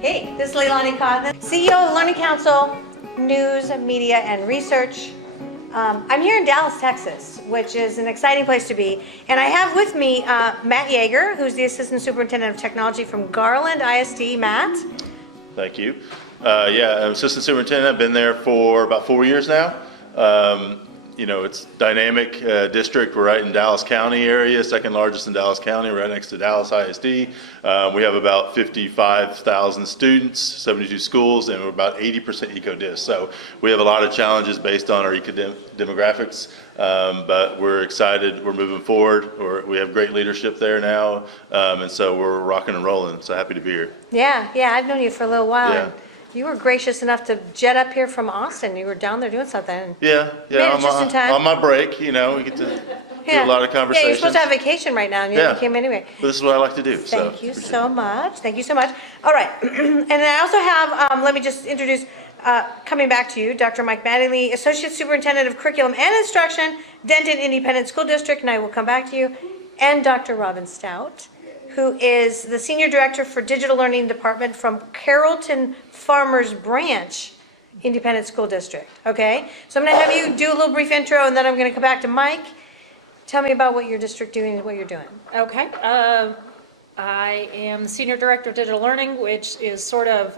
Hey, this is LeiLani Cauthen, CEO of Learning Counsel, News, Media, and Research. I'm here in Dallas, Texas, which is an exciting place to be. And I have with me Matt Yeager, who's the Assistant Superintendent of Technology from Garland ISD. Matt? Thank you. I'm Assistant Superintendent. I've been there for about 4 years now. It's dynamic district. We're right in Dallas County area, second largest in Dallas County, right next to Dallas ISD. We have about 55,000 students, 72 schools, and we're about 80% eco-dis. So we have a lot of challenges based on our demographics, but we're excited. We're moving forward. We have great leadership there now, and so we're rocking and rolling. So happy to be here. Yeah, I've known you for a little while. Yeah. You were gracious enough to jet up here from Austin. You were down there doing something. Yeah. Just in time. On my break, we get to do a lot of conversations. Yeah, you're supposed to have vacation right now, and you came anyway. But this is what I like to do. Thank you so much. Thank you so much. All right, and then I also have, let me just introduce, coming back to you, Dr. Mike Mattingly, Associate Superintendent of Curriculum and Instruction, Denton Independent School District, and I will come back to you, and Dr. Robin Stout, who is the Senior Director for Digital Learning Department from Carrollton-Farmers Branch Independent School District, okay? So I'm gonna have you do a little brief intro, and then I'm gonna come back to Mike. Tell me about what your district doing and what you're doing. Okay. I am the Senior Director of Digital Learning, which is sort of,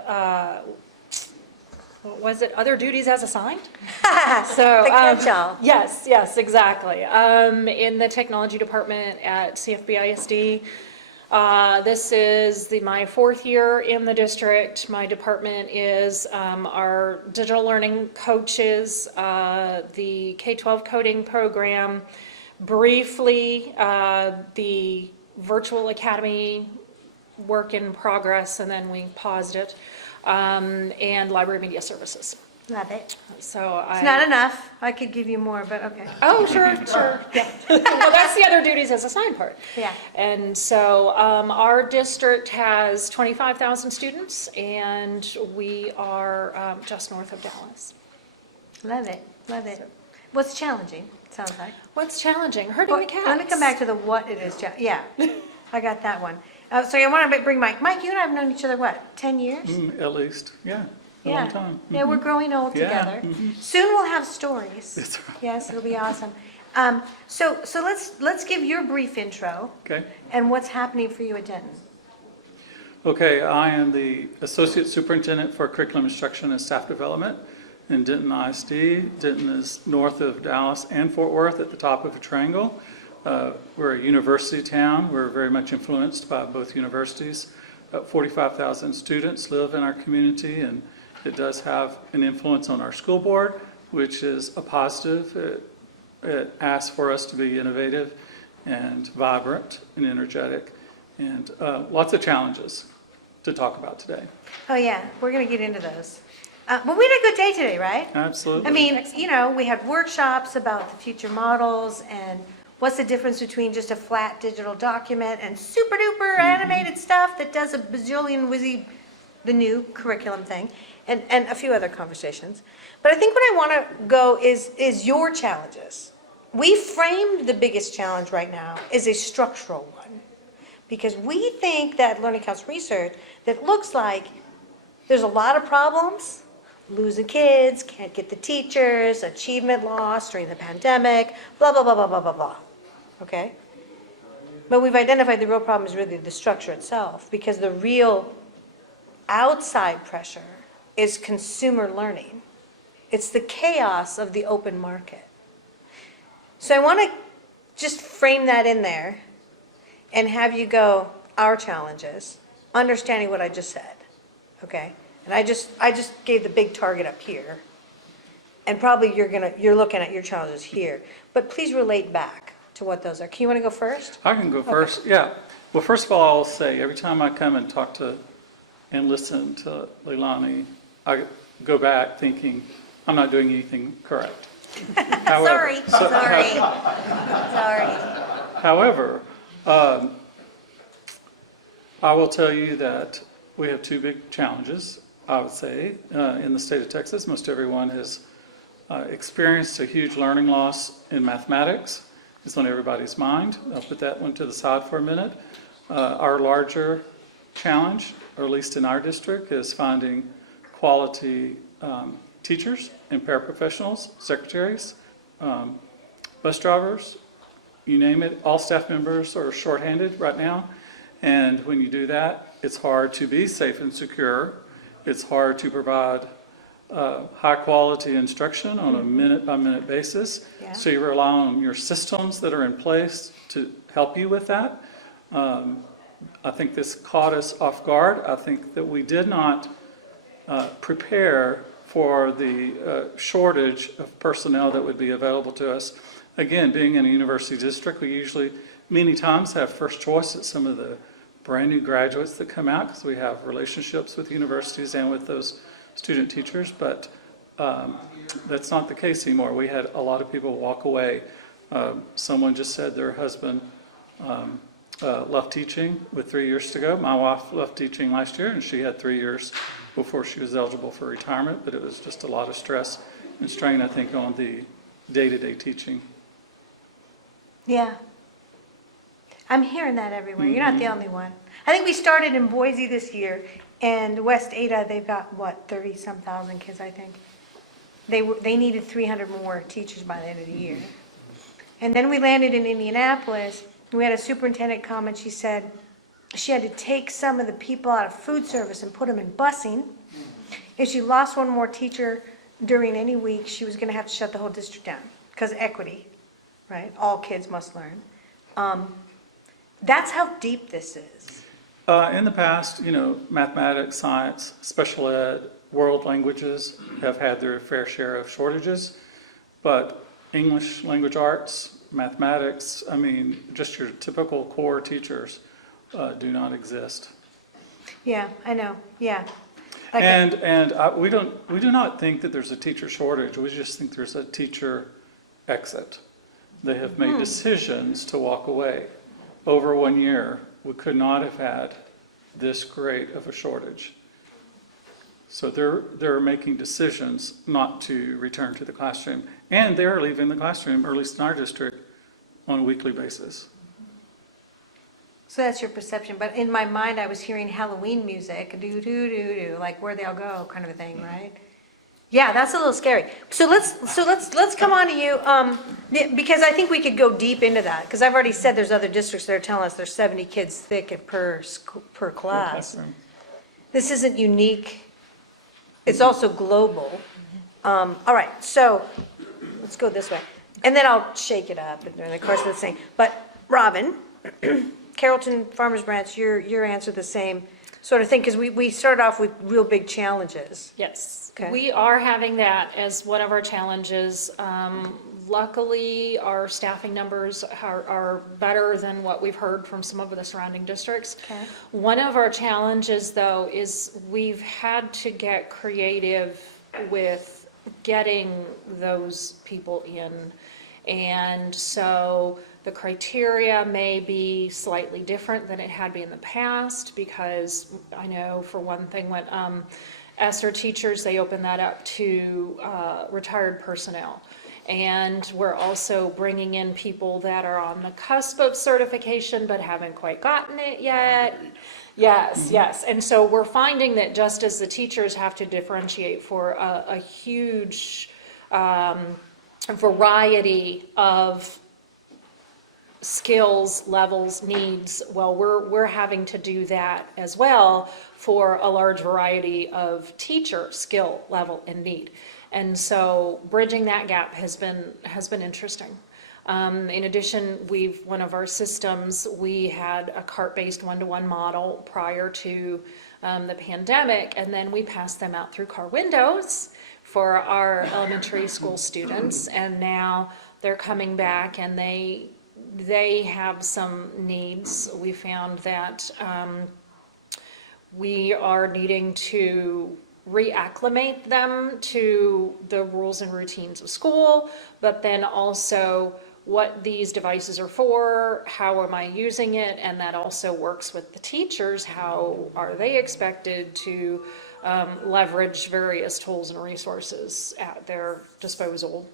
what was it, other duties as assigned? So, the catch-all. Yes, exactly. In the technology department at CFB-ISD. This is my 4th year in the district. My department is our digital learning coaches, the K-12 coding program, briefly the virtual academy work in progress, and then we paused it, and library media services. Love it. So it's not enough. I could give you more, but okay. Oh, sure. Yeah. Well, that's the other duties as assigned part. Yeah. And so our district has 25,000 students, and we are just north of Dallas. Love it. What's challenging, it sounds like? What's challenging? Herding the cats. Let me come back to the what it is. Yeah, I got that one. So I want to bring Mike. Mike, you and I have known each other, what, 10 years? At least, yeah. A long time. Yeah, we're growing old together. Soon we'll have stories. That's right. Yes, it'll be awesome. So let's give your brief intro. Okay. And what's happening for you at Denton. Okay, I am the Associate Superintendent for Curriculum Instruction and Staff Development in Denton ISD. Denton is north of Dallas and Fort Worth at the top of a triangle. We're a university town. We're very much influenced by both universities. About 45,000 students live in our community, and it does have an influence on our school board, which is a positive. It asks for us to be innovative and vibrant and energetic, and lots of challenges to talk about today. Oh yeah, we're going to get into those. But we had a good day today, right? Absolutely. I mean, we had workshops about the future models and what's the difference between just a flat digital document and super duper animated stuff that does a bazillion whizzy, the new curriculum thing. And a few other conversations. But I think what I want to go is your challenges. We framed the biggest challenge right now as a structural one, because we think that Learning Counsel research that looks like there's a lot of problems, losing kids, can't get the teachers, achievement loss during the pandemic, blah, blah, blah, blah, blah, blah, blah. Okay? But we've identified the real problem is really the structure itself, because the real outside pressure is consumer learning. It's the chaos of the open market. So I want to just frame that in there and have you go, our challenges, understanding what I just said, okay? And I just gave the big target up here, and probably you're looking at your challenges here, but please relate back to what those are. Can you want to go first? I can go first, yeah. Well, first of all, I'll say every time I come and talk to and listen to LeiLani, I go back thinking I'm not doing anything correct. However, sorry. However, I will tell you that we have 2 big challenges, I would say, in the state of Texas. Most everyone has experienced a huge learning loss in mathematics. It's on everybody's mind. I'll put that one to the side for a minute. Our larger challenge, or at least in our district, is finding quality teachers and paraprofessionals, secretaries, bus drivers, you name it. All staff members are shorthanded right now. And when you do that, it's hard to be safe and secure. It's hard to provide high-quality instruction on a minute-by-minute basis. Yeah. So you rely on your systems that are in place to help you with that. I think this caught us off guard. I think that we did not prepare for the shortage of personnel that would be available to us. Again, being in a university district, we usually many times have first choice at some of the brand new graduates that come out because we have relationships with universities and with those student teachers, but that's not the case anymore. We had a lot of people walk away. Someone just said their husband left teaching with 3 years to go. My wife left teaching last year, and she had 3 years before she was eligible for retirement, but it was just a lot of stress and strain, I think, on the day-to-day teaching. Yeah. I'm hearing that everywhere. You're not the only one. I think we started in Boise this year, and West Ada, they've got, what, 30-some thousand kids, I think. They needed 300 more teachers by the end of the year. And then we landed in Indianapolis. We had a superintendent come, and she said she had to take some of the people out of food service and put them in busing. If she lost one more teacher during any week, she was going to have to shut the whole district down because equity, right? All kids must learn. That's how deep this is. In the past, mathematics, science, special ed, world languages have had their fair share of shortages, but English, language arts, mathematics, just your typical core teachers do not exist. Yeah, I know. Yeah. We do not think that there's a teacher shortage. We just think there's a teacher exit. They have made decisions to walk away. Over 1 year, we could not have had this great of a shortage. So they're making decisions not to return to the classroom, and they're leaving the classroom, or at least in our district, on a weekly basis. So that's your perception, but in my mind, I was hearing Halloween music, do, like where they'll go, kind of a thing, right? Yeah, that's a little scary. So let's come on to you, because I think we could go deep into that, because I've already said there's other districts that are telling us there's 70 kids thick per class. This isn't unique. It's also global. All right, so let's go this way, and then I'll shake it up during the course of the thing. But Robin, Carrollton-Farmers branch, your answer the same sort of thing, because we started off with real big challenges. Yes, Okay. we are having that as one of our challenges. Luckily, our staffing numbers are better than what we've heard from some of the surrounding districts. Okay. One of our challenges, though, is we've had to get creative with getting those people in. And so the criteria may be slightly different than it had been in the past, because I know for one thing, when ESSER teachers, they open that up to retired personnel. And we're also bringing in people that are on the cusp of certification but haven't quite gotten it yet. Yes. And so we're finding that just as the teachers have to differentiate for a huge variety of skills, levels, needs, well, we're having to do that as well for a large variety of teacher skill level and need. And so bridging that gap has been interesting. In addition, one of our systems, we had a cart-based one-to-one model prior to the pandemic, and then we passed them out through car windows for our elementary school students, and now they're coming back and they have some needs. We found that we are needing to reacclimate them to the rules and routines of school, but then also what these devices are for, how am I using it, and that also works with the teachers. How are they expected to leverage various tools and resources at their disposal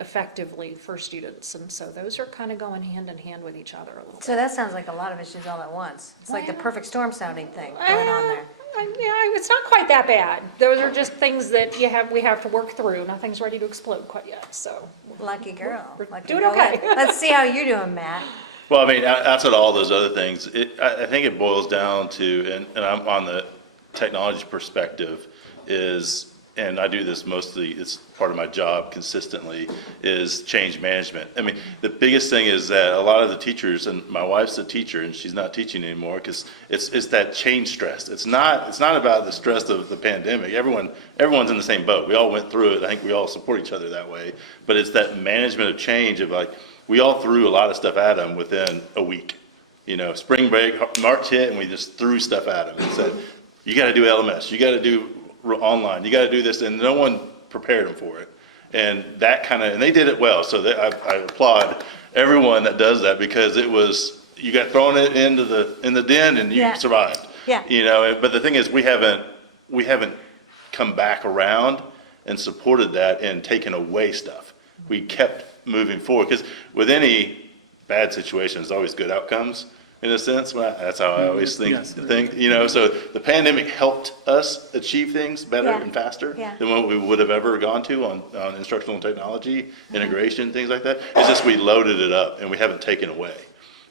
effectively for students. And so those are kind of going hand in hand with each other a little So that sounds like a lot of issues all at once. It's like the perfect storm sounding thing going on there. Yeah, it's not quite that bad. Those are just things that we have to work through. Nothing's ready to explode quite yet, so. Lucky girl. We're Lucky doing girl. okay. Let's see how you're doing, Matt. Well, I mean, outside of all those other things, I think it boils down to, and I'm on the technology perspective, is, and I do this mostly, it's part of my job consistently, is change management. I mean, the biggest thing is that a lot of the teachers, and my wife's a teacher and she's not teaching anymore, because it's that change stress. It's not about the stress of the pandemic. Everyone's in the same boat. We all went through it. I think we all support each other that way. But it's that management of change of like, we all threw a lot of stuff at them within a week. Spring break, March hit, and we just threw stuff at them and said, you got to do LMS, you got to do online, you got to do this, and no one prepared them for it. And and they did it well. So I applaud everyone that does that, because you got thrown in the den and you survived. Yeah. But the thing is, we haven't come back around and supported that and taken away stuff. We kept moving forward, because with any bad situation, there's always good outcomes. In a sense, that's how I always think. Yes. So the pandemic helped us achieve things better Yeah. and faster Yeah. than what we would have ever gone to on instructional technology, integration, things like that. It's just we loaded it up and we haven't taken away.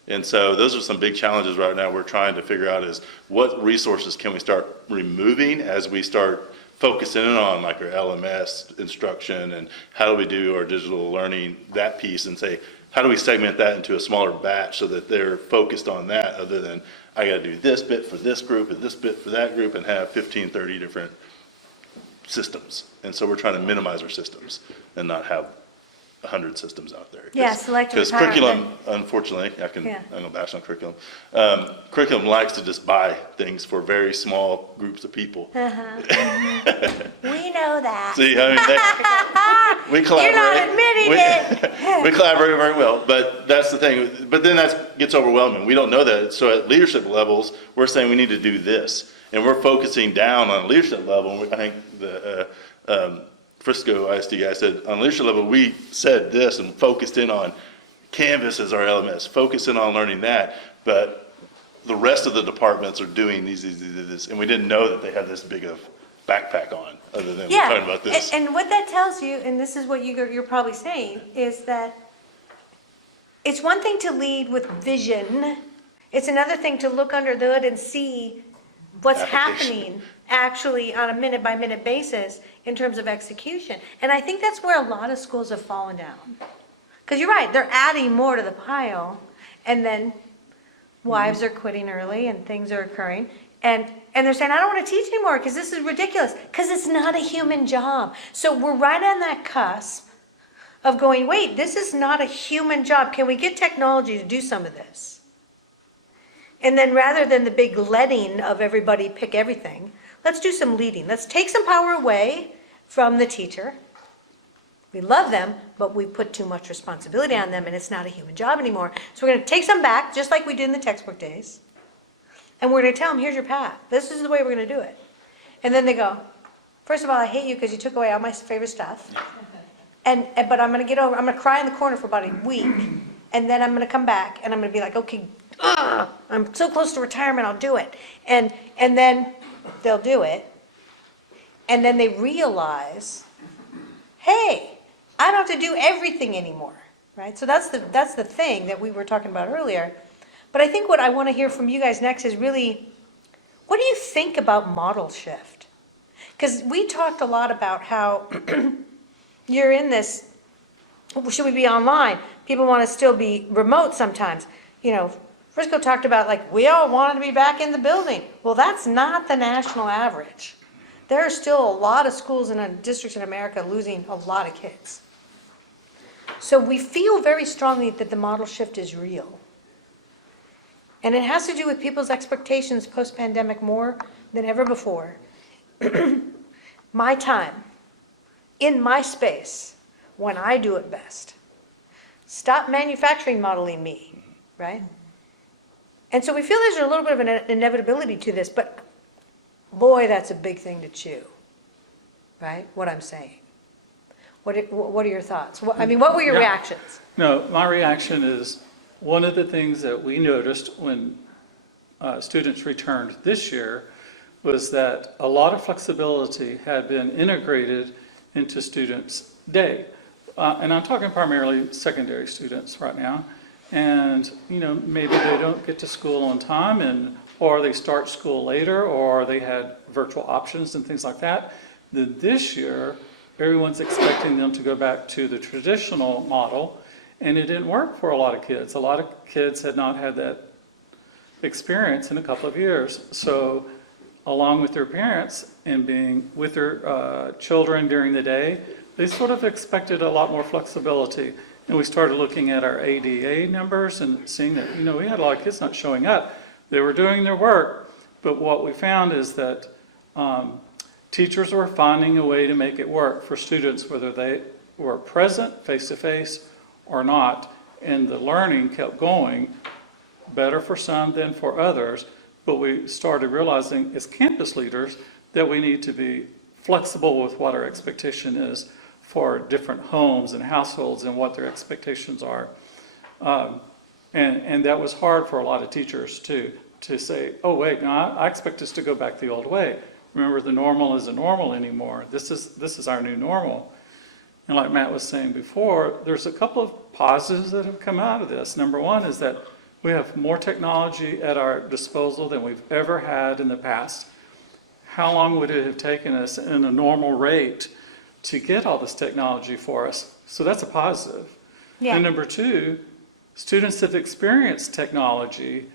And so those are some big challenges right now we're trying to figure out, is what resources can we start removing as we start focusing in on like our LMS instruction, and how do we do our digital learning, that piece, and say, how do we segment that into a smaller batch so that they're focused on that, other than I got to do this bit for this group and this bit for that group and have 15, 30 different systems. And so we're trying to minimize our systems and not have 100 systems out there. Yeah, selective Because retirement. curriculum, unfortunately, Yeah. I'm gonna bash on curriculum. Curriculum likes to just buy things for very small groups of people. We know that. See, I mean, we collaborate. You're not admitting it. We collaborate very well, but that's the thing. But then that gets overwhelming. We don't know that. So at leadership levels, we're saying we need to do this, and we're focusing down on leadership level. I think the Frisco ISD guy said, on leadership level, we said this and focused in on Canvas as our LMS, focused in on learning that, but the rest of the departments are doing this, and we didn't know that they had this big of backpack on, other than we're talking about this. And what that tells you, and this is what you're probably saying, is that it's one thing to lead with vision. It's another thing to look under the hood and see what's Application. happening actually on a minute-by-minute basis in terms of execution. And I think that's where a lot of schools have fallen down. Because you're right, they're adding more to the pile, and then wives are quitting early and things are occurring. And they're saying, I don't want to teach anymore because this is ridiculous, because it's not a human job. So we're right on that cusp of going, wait, this is not a human job. Can we get technology to do some of this? And then rather than the big letting of everybody pick everything, let's do some leading. Let's take some power away from the teacher. We love them, but we put too much responsibility on them, and it's not a human job anymore. So we're going to take some back, just like we did in the textbook days. And we're going to tell them, here's your path. This is the way we're going to do it. And then they go, first of all, I hate you because you took away all my favorite stuff. But I'm going to cry in the corner for about a week. And then I'm going to come back and I'm going to be like, okay, I'm so close to retirement, I'll do it. And then they'll do it. And then they realize, hey, I don't have to do everything anymore, right? So that's the thing that we were talking about earlier. But I think what I want to hear from you guys next is really, what do you think about model shift? Because we talked a lot about how you're in this, should we be online? People want to still be remote sometimes. Frisco talked about, like, we all wanted to be back in the building. Well, that's not the national average. There are still a lot of schools and districts in America losing a lot of kids. So we feel very strongly that the model shift is real. And it has to do with people's expectations post-pandemic more than ever before. My time, in my space, when I do it best. Stop manufacturing modeling me, right? And so we feel there's a little bit of an inevitability to this, but boy, that's a big thing to chew, right? What I'm saying. What are your thoughts? I mean, what were your Yeah. reactions? No, my reaction is, one of the things that we noticed when students returned this year was that a lot of flexibility had been integrated into students' day. And I'm talking primarily secondary students right now. And, maybe they don't get to school on time or they start school later, or they had virtual options and things like that. Then this year, everyone's expecting them to go back to the traditional model, and it didn't work for a lot of kids. A lot of kids had not had that experience in a couple of years. So along with their parents and being with their children during the day, they sort of expected a lot more flexibility. And we started looking at our ADA numbers and seeing that, we had a lot of kids not showing up. They were doing their work, but what we found is that teachers were finding a way to make it work for students, whether they were present face-to-face or not, and the learning kept going, better for some than for others. But we started realizing as campus leaders that we need to be flexible with what our expectation is for different homes and households and what their expectations are. And that was hard for a lot of teachers too, to say, oh wait, no, I expect us to go back the old way. Remember, the normal isn't normal anymore. This is our new normal. And like Matt was saying before, there's a couple of positives that have come out of this. Number one is that we have more technology at our disposal than we've ever had in the past. How long would it have taken us in a normal rate to get all this technology for us? So that's a positive. Yeah. And number two, students have experienced technology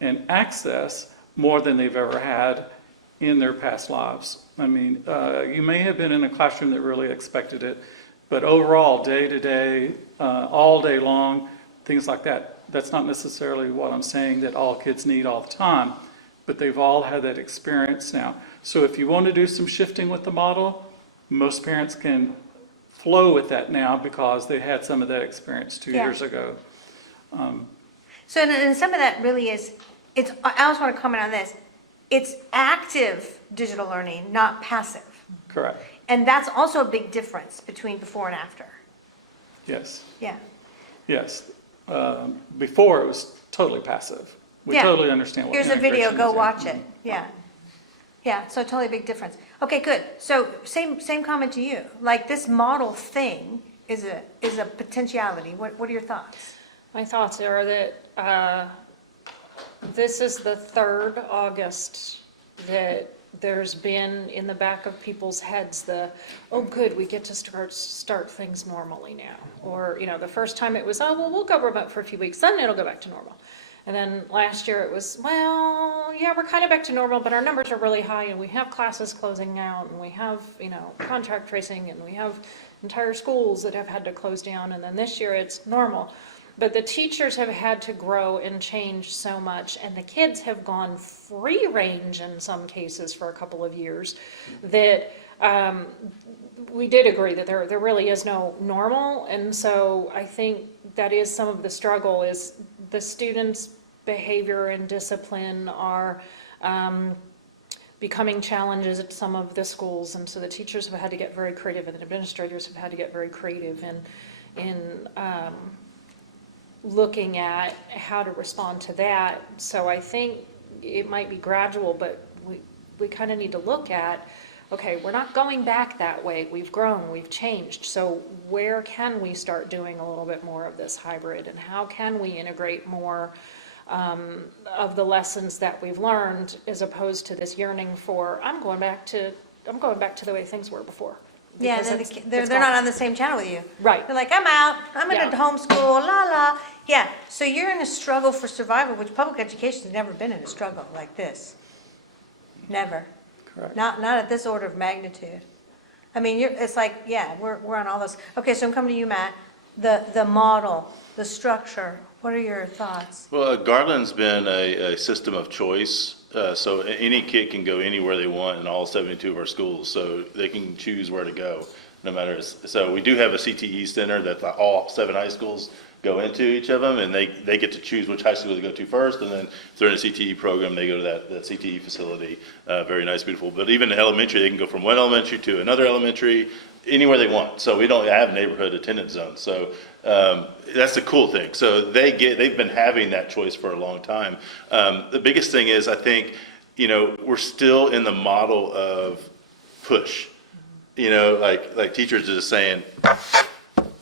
and access more than they've ever had in their past lives. I mean, you may have been in a classroom that really expected it, but overall, day to day, all day long, things like that, that's not necessarily what I'm saying that all kids need all the time, but they've all had that experience now. So if you want to do some shifting with the model, most parents can flow with that now because they had some of that experience 2 years ago. So, and some of that really is, I also want to comment on this. It's active digital learning, not passive. Correct. And that's also a big difference between before and after. Yes. Yeah. Yes. Before it was totally passive. We Yeah. totally understand what Here's a video, integration go is. watch it. Yeah. Yeah, so totally big difference. Okay, good. So same comment to you. Like this model thing is a potentiality. What are your thoughts? My thoughts are that this is the third August that there's been in the back of people's heads oh good, we get to start things normally now. Or, the first time it was, oh, well, we'll go remote for a few weeks, then it'll go back to normal. And then last year it was, well, yeah, we're kind of back to normal, but our numbers are really high and we have classes closing out and we have, contact tracing and we have entire schools that have had to close down. And then this year it's normal. But the teachers have had to grow and change so much, and the kids have gone free range in some cases for a couple of years, that we did agree that there really is no normal. And so I think that is some of the struggle, is the students' behavior and discipline are becoming challenges at some of the schools. And so the teachers have had to get very creative, and the administrators have had to get very creative in looking at how to respond to that. So I think it might be gradual, but we kind of need to look at, okay, we're not going back that way. We've grown, we've changed. So where can we start doing a little bit more of this hybrid, and how can we integrate more of the lessons that we've learned, as opposed to this yearning for, I'm going back to the way things were before. Yeah, Because and they're not on the same channel with you. Right. They're like, I'm out, I'm in a Yeah. homeschool, la la. Yeah, so you're in a struggle for survival, which public education has never been in a struggle like this. Never. Correct. Not at this order of magnitude. I mean, it's like, yeah, we're on all those. Okay, so I'm coming to you, Matt. The model, the structure, what are your thoughts? Well, Garland's been a system of choice, so any kid can go anywhere they want in all 72 of our schools, so they can choose where to go, no matter. So we do have a CTE center that all 7 high schools go into, each of them, and they get to choose which high school they go to first, and then if they're in a CTE program, they go to that CTE facility. Very nice, beautiful. But even in elementary, they can go from one elementary to another elementary anywhere they want. So we don't have neighborhood attendance zones. So that's the cool thing. So they've been having that choice for a long time. The biggest thing is, I think, we're still in the model of push. Like teachers are just saying,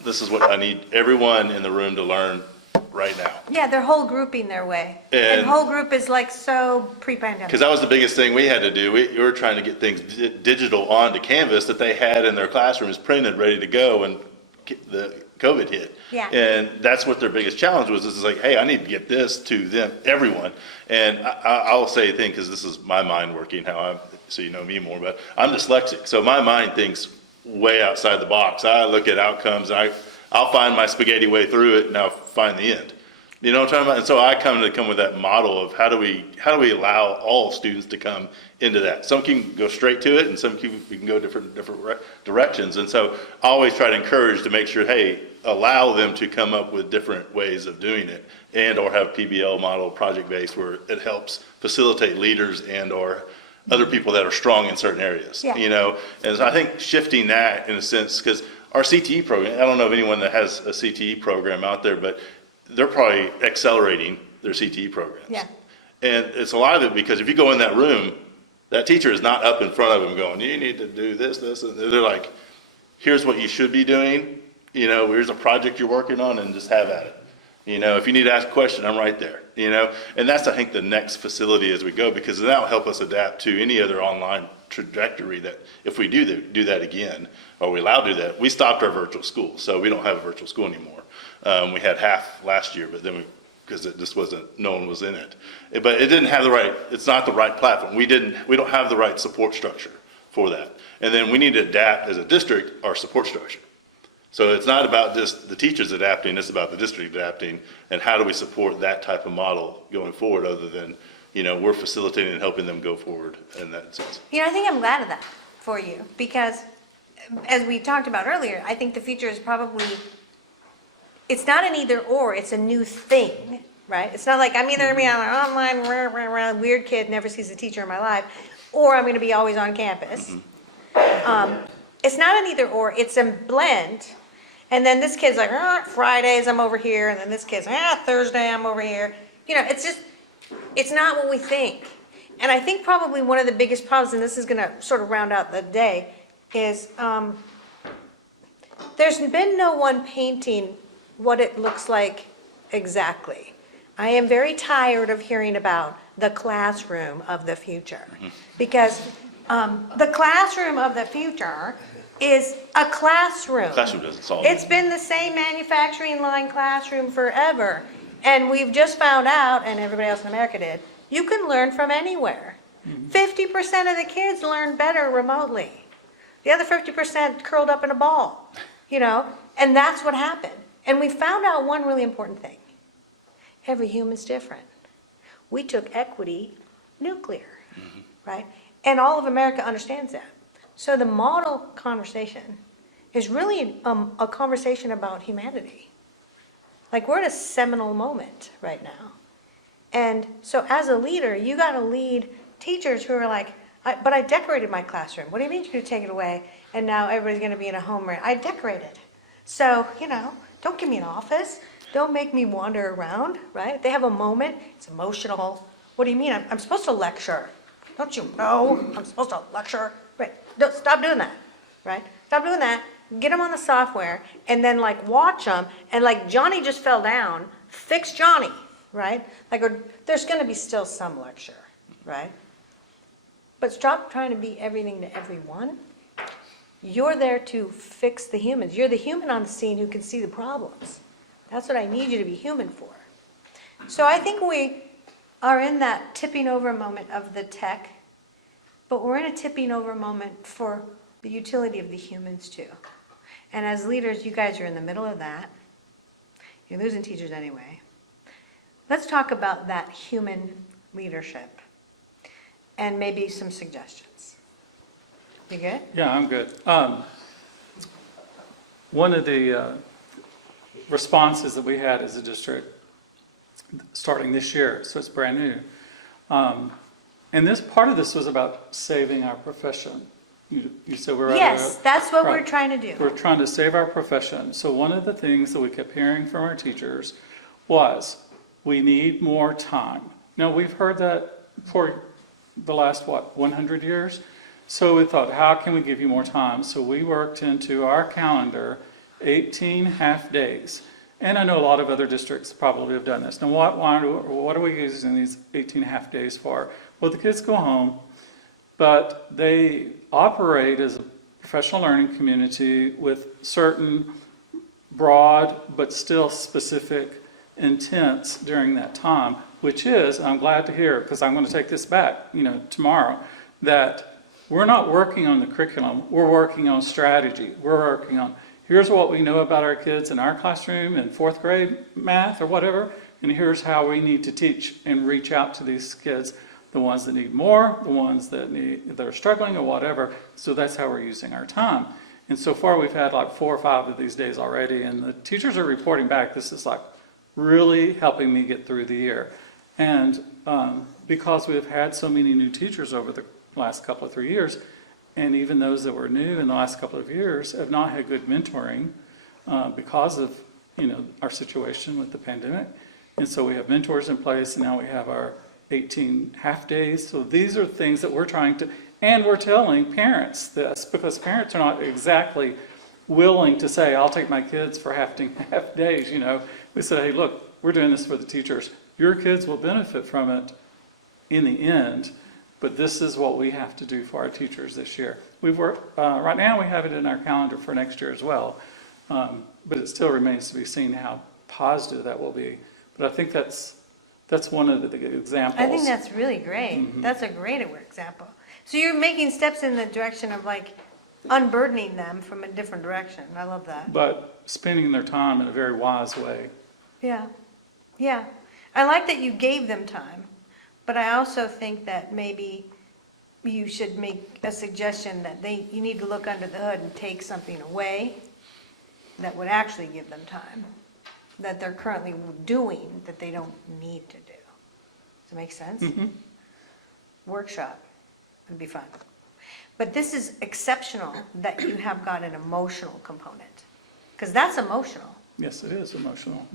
this is what I need everyone in the room to learn right now. Yeah, they're whole grouping their way. And whole group is like so pre-pandemic. Because that was the biggest thing we had to do. We were trying to get things digital onto Canvas that they had in their classrooms printed, ready to go when the COVID hit. Yeah. And that's what their biggest challenge was, is like, hey, I need to get this to them, everyone. And I'll say a thing, because this is my mind working, so you know me more, but I'm dyslexic. So my mind thinks way outside the box. I look at outcomes, and I'll find my spaghetti way through it, and I'll find the end. You know what I'm talking about? And so I come with that model of how do we allow all students to come into that. Some can go straight to it, and some we can go different directions. And so I always try to encourage to make sure, hey, allow them to come up with different ways of doing it, and or have PBL model, project-based, where it helps facilitate leaders and or other people that are strong in certain areas. Yeah. And so I think shifting that in a sense, because our CTE program, I don't know of anyone that has a CTE program out there, but they're probably accelerating their CTE programs. Yeah. And it's a lot of it because if you go in that room, that teacher is not up in front of them going, you need to do this, and they're like, here's what you should be doing. Here's a project you're working on, and just have at it. If you need to ask a question, I'm right there. And that's, I think, the next facility as we go, because that'll help us adapt to any other online trajectory that if we do that again, or we allow to do that. We stopped our virtual school, so we don't have a virtual school anymore. We had half last year, but then because it just wasn't, no one was in it. But it didn't have it's not the right platform. We don't have the right support structure for that. And then we need to adapt as a district our support structure. So it's not about just the teachers adapting, it's about the district adapting, and how do we support that type of model going forward, other than, we're facilitating and helping them go forward in that sense. I think I'm glad of that for you, because as we talked about earlier, I think the future is probably, it's not an either or, it's a new thing, right? It's not like I'm either going to be on an online, weird kid, never sees a teacher in my life, or I'm going to be always on campus. It's not an either or, it's a blend. And then this kid's like, Fridays I'm over here, and then this kid's, Thursday I'm over here. It's not what we think. And I think probably one of the biggest problems, and this is going to sort of round out the day, is there's been no one painting what it looks like exactly. I am very tired of hearing about the classroom of the future, because the classroom of the future is a classroom. Classroom doesn't solve it. It's been the same manufacturing line classroom forever. And we've just found out, and everybody else in America did, you can learn from anywhere. 50% of the kids learn better remotely. The other 50% curled up in a ball, and that's what happened. And we found out one really important thing. Every human's different. We took equity nuclear, right? And all of America understands that. So the model conversation is really a conversation about humanity. Like, we're at a seminal moment right now. And so as a leader, you got to lead teachers who are like, but I decorated my classroom. What do you mean you're going to take it away? And now everybody's going to be in a home rent. I decorated. So, don't give me an office. Don't make me wander around, right? They have a moment. It's emotional. What do you mean? I'm supposed to lecture. Don't you know I'm supposed to lecture? Right. Stop doing that, right? Stop doing that. Get them on the software, and then watch them, and Johnny just fell down, fix Johnny, right? There's going to be still some lecture, right? But stop trying to be everything to everyone. You're there to fix the humans. You're the human on the scene who can see the problems. That's what I need you to be human for. So I think we are in that tipping over moment of the tech, but we're in a tipping over moment for the utility of the humans too. And as leaders, you guys are in the middle of that. You're losing teachers anyway. Let's talk about that human leadership and maybe some suggestions. You good? Yeah, I'm good. One of the responses that we had as a district starting this year, so it's brand new, and this part of this was about saving our profession. You said we're. Yes, that's what we're Right. trying to do. We're trying to save our profession. So one of the things that we kept hearing from our teachers was, we need more time. Now, we've heard that for the last, 100 years? So we thought, how can we give you more time? So we worked into our calendar 18 half-days. And I know a lot of other districts probably have done this. Now, what are we using these 18 half-days for? Well, the kids go home, but they operate as a professional learning community with certain broad but still specific intents during that time, which is, I'm glad to hear, because I'm going to take this back, tomorrow, that we're not working on the curriculum, we're working on strategy. We're working on, here's what we know about our kids in our classroom in fourth grade math or whatever, and here's how we need to teach and reach out to these kids, the ones that need more, the ones that are struggling or whatever. So that's how we're using our time. And so far we've had like 4 or 5 of these days already, and the teachers are reporting back, this is like really helping me get through the year. And because we've had so many new teachers over the last couple of 3 years, and even those that were new in the last couple of years have not had good mentoring because of our situation with the pandemic. And so we have mentors in place, and now we have our 18 half days. So these are things that we're trying to, and we're telling parents this, because parents are not exactly willing to say, I'll take my kids for half days. We said, hey, look, we're doing this for the teachers. Your kids will benefit from it in the end, but this is what we have to do for our teachers this year. We've worked, right now we have it in our calendar for next year as well, but it still remains to be seen how positive that will be. But I think that's one of the examples. I think that's really great. That's a great example. So you're making steps in the direction of like unburdening them from a different direction. I love that. But spending their time in a very wise way. Yeah, yeah. I like that you gave them time, but I also think that maybe you should make a suggestion that you need to look under the hood and take something away that would actually give them time, that they're currently doing that they don't need to do. Does it make sense? Workshop would be fun. But this is exceptional that you have got an emotional component, because that's emotional. Yes, it is emotional.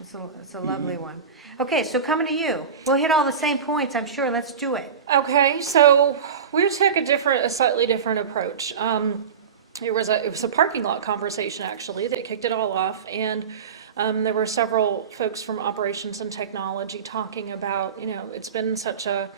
It's a lovely one. Okay, so coming to you. We'll hit all the same points, I'm sure. Let's do it. Okay, so we took a slightly different approach. It was a parking lot conversation actually that kicked it all off, and there were several folks from operations and technology talking about, it's been such a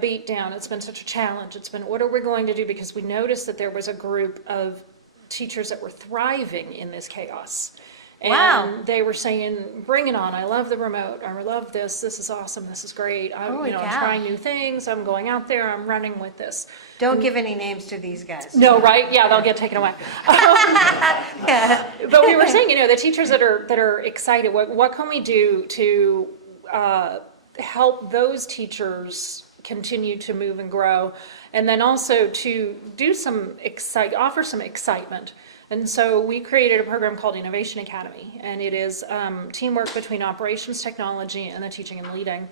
beat down, it's been such a challenge, it's been, what are we going to do? Because we noticed that there was a group of teachers that were thriving in this chaos. And Wow. they were saying, bring it on, I love the remote, I love this is awesome, this is great, I'm Holy I'm cow. trying new things, I'm going out there, I'm running with this. Don't give any names to these guys. No, right? Yeah, they'll get taken away. Yeah. But we were saying, the teachers that are excited, what can we do to help those teachers continue to move and grow, and then also to do offer some excitement. And so we created a program called Innovation Academy, and it is teamwork between operations, technology, and the teaching and leading.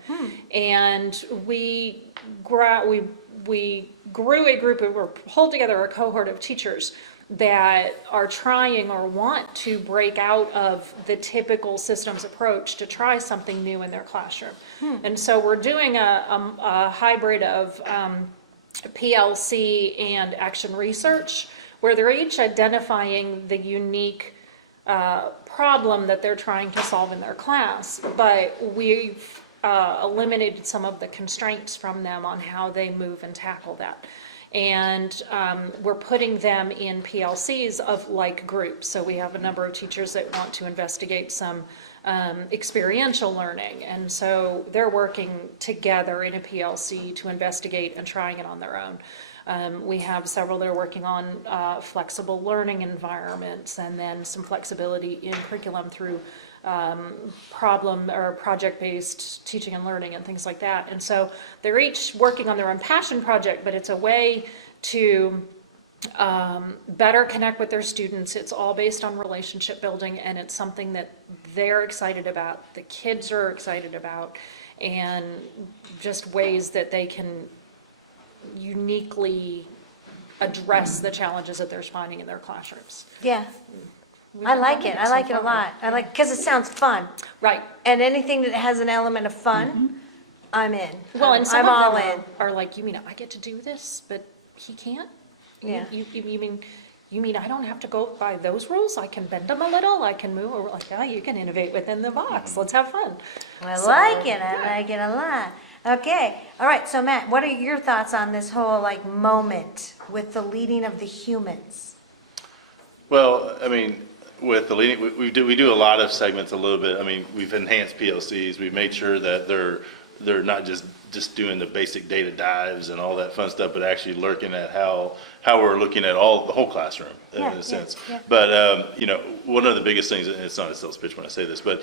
And we grew a group, or pulled together a cohort of teachers that are trying or want to break out of the typical systems approach to try something new in their classroom. And so we're doing a hybrid of PLC and action research, where they're each identifying the unique problem that they're trying to solve in their class, but we've eliminated some of the constraints from them on how they move and tackle that. And we're putting them in PLCs of like groups. So we have a number of teachers that want to investigate some experiential learning. And so they're working together in a PLC to investigate and trying it on their own. We have several that are working on flexible learning environments, and then some flexibility in curriculum through problem or project-based teaching and learning and things like that. And so they're each working on their own passion project, but it's a way to better connect with their students. It's all based on relationship building, and it's something that they're excited about, the kids are excited about, and just ways that they can uniquely address the challenges that they're finding in their classrooms. Yeah. I like it. I like it a lot. I like, because it sounds fun. Right. And anything that has an element of fun, I'm in. Well, and some I'm all of in. them are like, you mean I get to do this, but he can't? Yeah. You mean I don't have to go by those rules? I can bend them a little, I can move, or like, yeah, you can innovate within the box, let's have fun. I So, like it. I yeah. like it a lot. Okay. All right. So Matt, what are your thoughts on this whole like moment with the leading of the humans? Well, I mean, with the leading, we do a lot of segments a little bit. I mean, we've enhanced PLCs. We've made sure that they're not just doing the basic data dives and all that fun stuff, but actually looking at how we're looking at the whole classroom in Yeah, a yeah, sense. yeah. But, one of the biggest things, and it's not a sales pitch when I say this, but,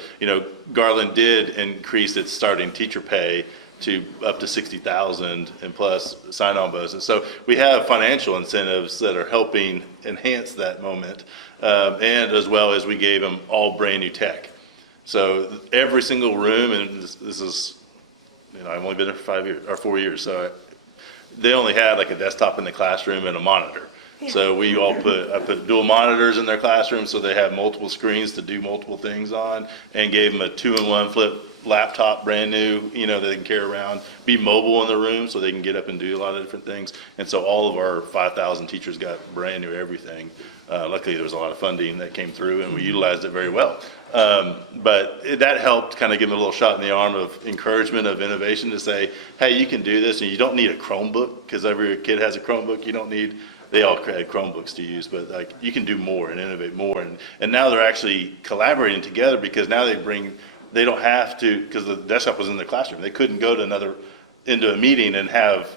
Garland did increase its starting teacher pay to up to 60,000 and plus sign-on bonuses. So we have financial incentives that are helping enhance that moment. And as well as we gave them all brand-new tech. So every single room, and this is, I've only been there for 5 years, or 4 years, so they only had like a desktop in the classroom and a monitor. So I put dual monitors in their classroom so they have multiple screens to do multiple things on, and gave them a 2-in-1 flip laptop, brand new, that they can carry around, be mobile in the room so they can get up and do a lot of different things. And so all of our 5,000 teachers got brand new everything. Luckily, there was a lot of funding that came through, and we utilized it very well. But that helped kind of give them a little shot in the arm of encouragement, of innovation, to say, hey, you can do this, and you don't need a Chromebook, because every kid has a Chromebook. They all had Chromebooks to use, but like, you can do more and innovate more. And now they're actually collaborating together, because now they don't have to, because the desktop was in the classroom. They couldn't go into a meeting and have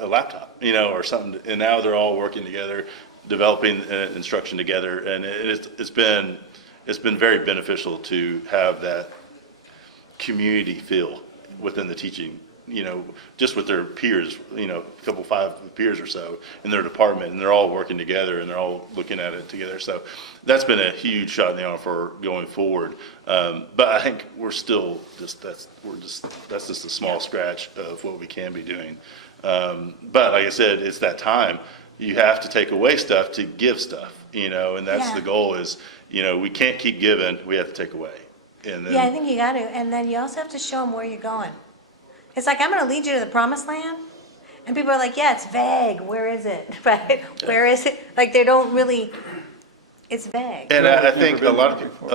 a laptop, or something. And now they're all working together, developing instruction together, and it's been very beneficial to have that community feel within the teaching, just with their peers, a 5 peers or so in their department, and they're all working together and they're all looking at it together. So that's been a huge shot in the arm for going forward. But I think we're still that's just a small scratch of what we can be doing. But like I said, it's that time. You have to take away stuff to give stuff, and that's Yeah. the goal is, we can't keep giving, we have to take away. And then, Yeah, I think you got to. And then you also have to show them where you're going. It's like, I'm going to lead you to the promised land. And people are like, yeah, it's vague. Where is it? Right? Where is it? Like, they don't really, it's vague. And I think Never a been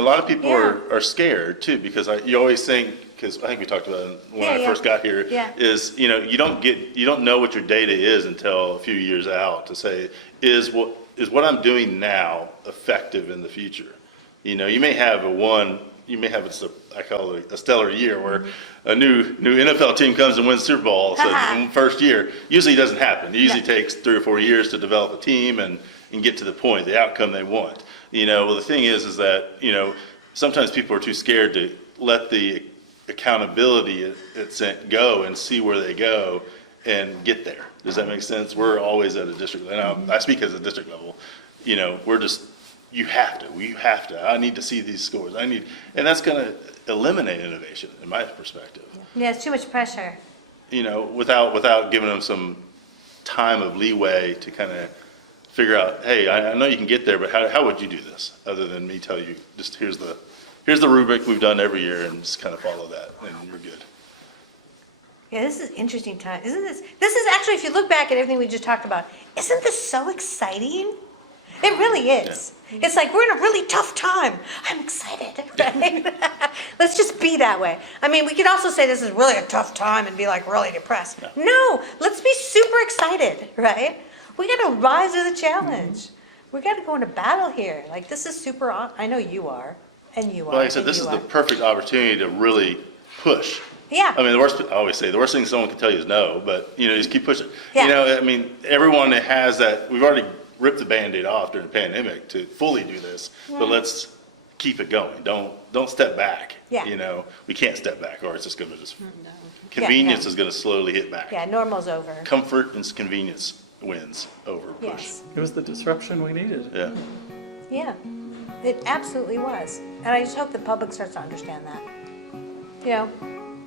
lot of people Yeah. are scared too, because you always think, because I think we talked about it when I Yeah. first got here, Yeah. is, you don't know what your data is until a few years out to say, is what I'm doing now effective in the future? You may have I call it a stellar year where a new NFL team comes and wins the Super Bowl all of a sudden in the first year. Usually it doesn't happen. It usually takes 3 or 4 years to develop a team and get to the point, the outcome they want. Well, the thing is that, sometimes people are too scared to let the accountability it's go and see where they go and get there. Does that make sense? We're always at a district, and I speak as a district level, we're just, you have to, I need to see these scores. And that's going to eliminate innovation in my perspective. Yeah, it's too much pressure. Without giving them some time of leeway to kind of figure out, hey, I know you can get there, but how would you do this? Other than me tell you, just here's the rubric we've done every year, and just kind of follow that, and you're good. Yeah, this is interesting time. This is actually, if you look back at everything we just talked about, isn't this so exciting? It really is. Yeah. It's like, we're in a really tough time. I'm excited, right? Let's just be that way. I mean, we could also say this is really a tough time and be like really depressed. No, let's be super excited, right? We got to rise to the challenge. We got to go into battle here. Like, this is super, I know you are, and you are. Well, like I said, this is the perfect opportunity to really push. Yeah. I mean, I always say, the worst thing someone can tell you is no, but, just keep pushing. Yeah. I mean, everyone that has that, we've already ripped the Band-Aid off during the pandemic to fully do this, but let's keep it going. Don't step back. Yeah. We can't step back, or it's just going to convenience is going to slowly hit back. Yeah, normal's over. Comfort and convenience wins over push. Yes. It was the disruption we needed. Yeah. Yeah, it absolutely was. And I just hope the public starts to understand that.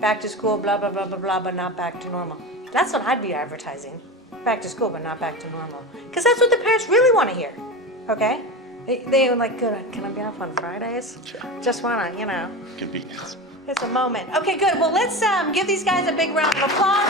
Back to school, blah, blah, blah, blah, blah, but not back to normal. That's what I'd be advertising. back to school, but not back to normal. Because that's what the parents really want to hear, okay? They were like, good, can I be off on Fridays? Just want to, Convenience. it's a moment. Okay, good. Well, let's give these guys a big round of applause.